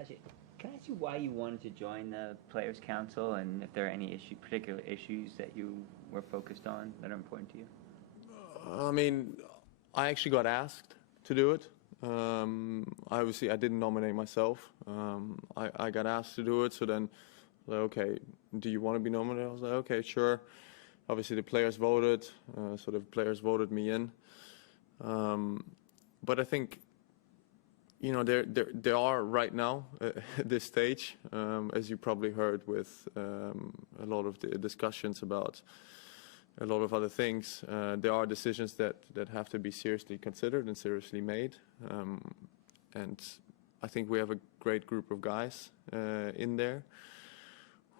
Sascha, can I ask you why you wanted to join the Players' Council, and if there are any particular issues that you were focused on that are important to you? I mean, I actually got asked to do it. Obviously, I didn't nominate myself. I got asked to do it, so then, like, okay, do you want to be nominated? I was like, okay, sure. Obviously, the players voted, so the players voted me in. But I think, you know, there are right now at this stage, as you probably heard with a lot of the discussions about a lot of other things, there are decisions that have to be seriously considered and seriously made. And I think we have a great group of guys in there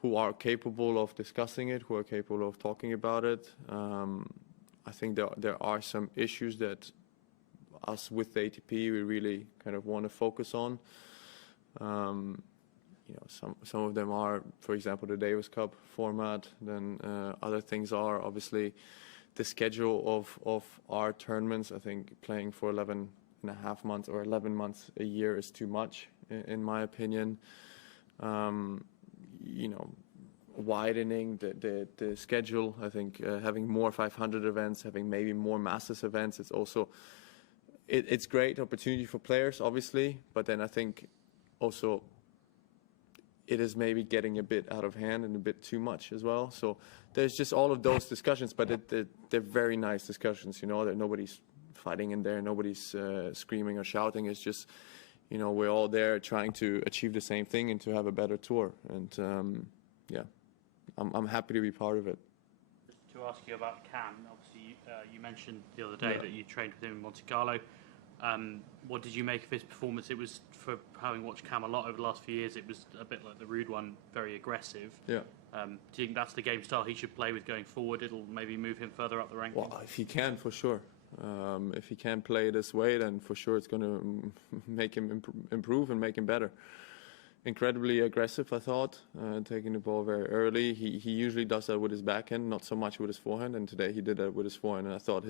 who are capable of discussing it, who are capable of talking about it. I think there are some issues that us with the ATP we really kind of want to focus on. You know, some of them are, for example, the Davis Cup format. Then other things are obviously the schedule of our tournaments. I think playing for 11.5 months or 11 months a year is too much, in my opinion. You know, widening the schedule. I think having more 500 events, having maybe more Masters events. It's also it's great opportunity for players, obviously, but then I think also it is maybe getting a bit out of hand and a bit too much as well. So there's just all of those discussions, but they're very nice discussions, you know, that nobody's fighting in there, nobody's screaming or shouting. It's just, you know, we're all there trying to achieve the same thing and to have a better tour. And yeah, I'm happy to be part of it. To ask you about Cam, obviously you mentioned the other day that you trained with him in Monte Carlo. What did you make of his performance? It was, for having watched Cam a lot over the last few years, it was a bit like the Ruud one, very aggressive. Yeah. Do you think that's the game style he should play with going forward? It'll maybe move him further up the rankings? Well, if he can, for sure. If he can play this way, then for sure it's going to make him improve and make him better. Incredibly aggressive, I thought, taking the ball very early. He usually does that with his backhand, not so much with his forehand, and today he did that with his forehand. And I thought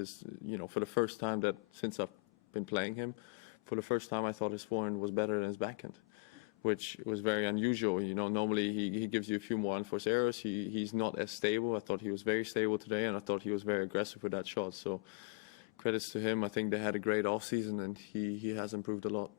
for the first time that since I've been playing him, for the first time I thought his forehand was better than his backhand, which was very unusual. You know, normally he gives you a few more unforced errors. He's not as stable. I thought he was very stable today, and I thought he was very aggressive with that shot. So credits to him. I think they had a great off season, and he has improved a lot.